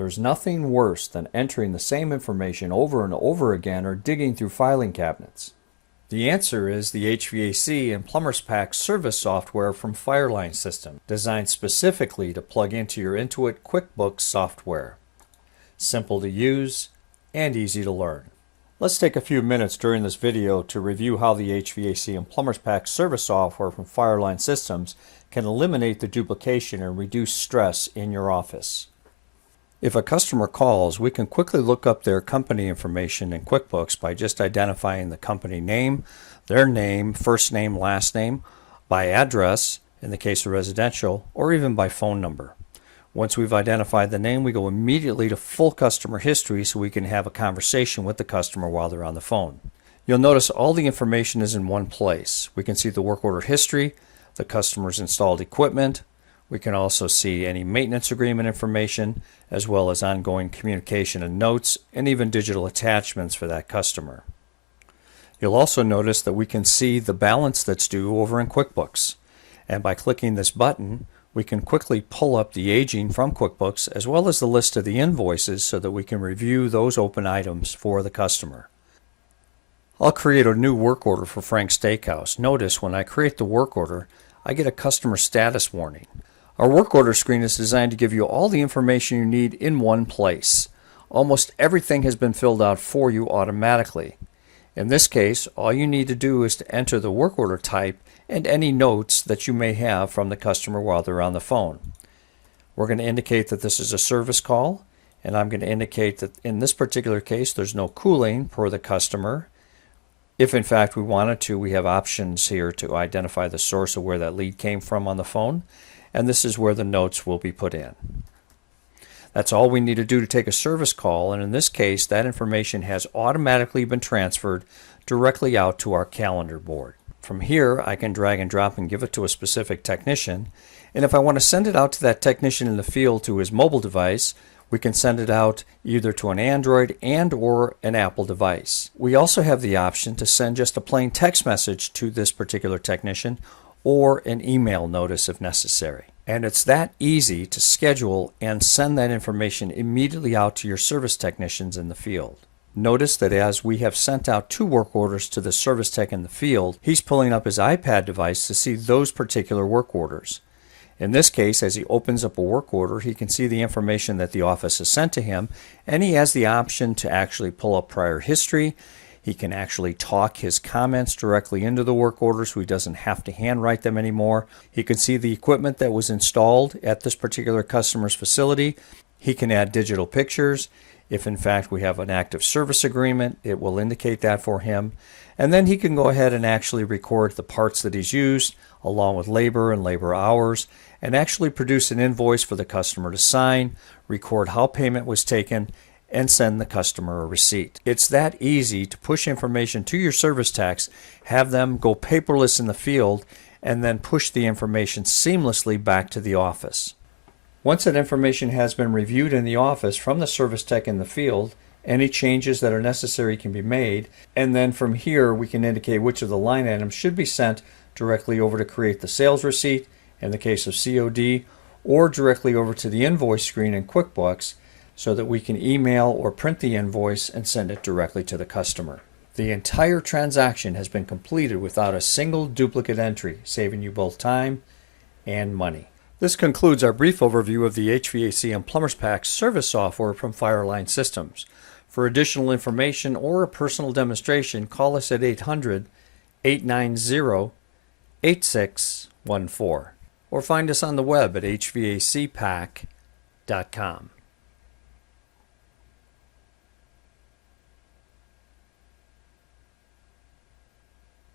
There's nothing worse than entering the same information over and over again or digging through filing cabinets. The answer is the HVAC and Plumber's Pack service software from Fireline System, designed specifically to plug into your Intuit QuickBooks software. Simple to use and easy to learn. Let's take a few minutes during this video to review how the HVAC and Plumber's Pack service software from Fireline Systems can eliminate the duplication and reduce stress in your office. If a customer calls, we can quickly look up their company information in QuickBooks by just identifying the company name, their name, first name, last name, by address, in the case of residential, or even by phone number. Once we've identified the name, we go immediately to full customer history so we can have a conversation with the customer while they're on the phone. You'll notice all the information is in one place. We can see the work order history, the customer's installed equipment. We can also see any maintenance agreement information, as well as ongoing communication and notes, and even digital attachments for that customer. You'll also notice that we can see the balance that's due over in QuickBooks. And by clicking this button, we can quickly pull up the aging from QuickBooks, as well as the list of the invoices so that we can review those open items for the customer. I'll create a new work order for Frank's Steakhouse. Notice when I create the work order, I get a customer status warning. Our work order screen is designed to give you all the information you need in one place. Almost everything has been filled out for you automatically. In this case, all you need to do is to enter the work order type and any notes that you may have from the customer while they're on the phone. We're going to indicate that this is a service call, and I'm going to indicate that in this particular case there's no cooling per the customer. If in fact we wanted to, we have options here to identify the source of where that lead came from on the phone. And this is where the notes will be put in. That's all we need to do to take a service call, and in this case that information has automatically been transferred directly out to our calendar board. From here I can drag and drop and give it to a specific technician, and if I want to send it out to that technician in the field to his mobile device, we can send it out either to an Android and or an Apple device. We also have the option to send just a plain text message to this particular technician or an email notice if necessary. And it's that easy to schedule and send that information immediately out to your service technicians in the field. Notice that as we have sent out 2 work orders to the service tech in the field, he's pulling up his iPad device to see those particular work orders. In this case, as he opens up a work order, he can see the information that the office has sent to him, and he has the option to actually pull up prior history. He can actually talk his comments directly into the work order so he doesn't have to handwrite them anymore. He can see the equipment that was installed at this particular customer's facility. He can add digital pictures. If in fact we have an active service agreement, it will indicate that for him. And then he can go ahead and actually record the parts that he's used, along with labor and labor hours, and actually produce an invoice for the customer to sign, record how payment was taken, and send the customer a receipt. It's that easy to push information to your service techs, have them go paperless in the field, and then push the information seamlessly back to the office. Once that information has been reviewed in the office from the service tech in the field, any changes that are necessary can be made, and then from here we can indicate which of the line items should be sent directly over to create the sales receipt in the case of COD, or directly over to the invoice screen in QuickBooks, so that we can email or print the invoice and send it directly to the customer. The entire transaction has been completed without a single duplicate entry, saving you both time and money. This concludes our brief overview of the HVAC and Plumber's Pack service software from Fireline Systems. For additional information or a personal demonstration, call us at 800-890-8614 or find us on the web at hvacpack.com.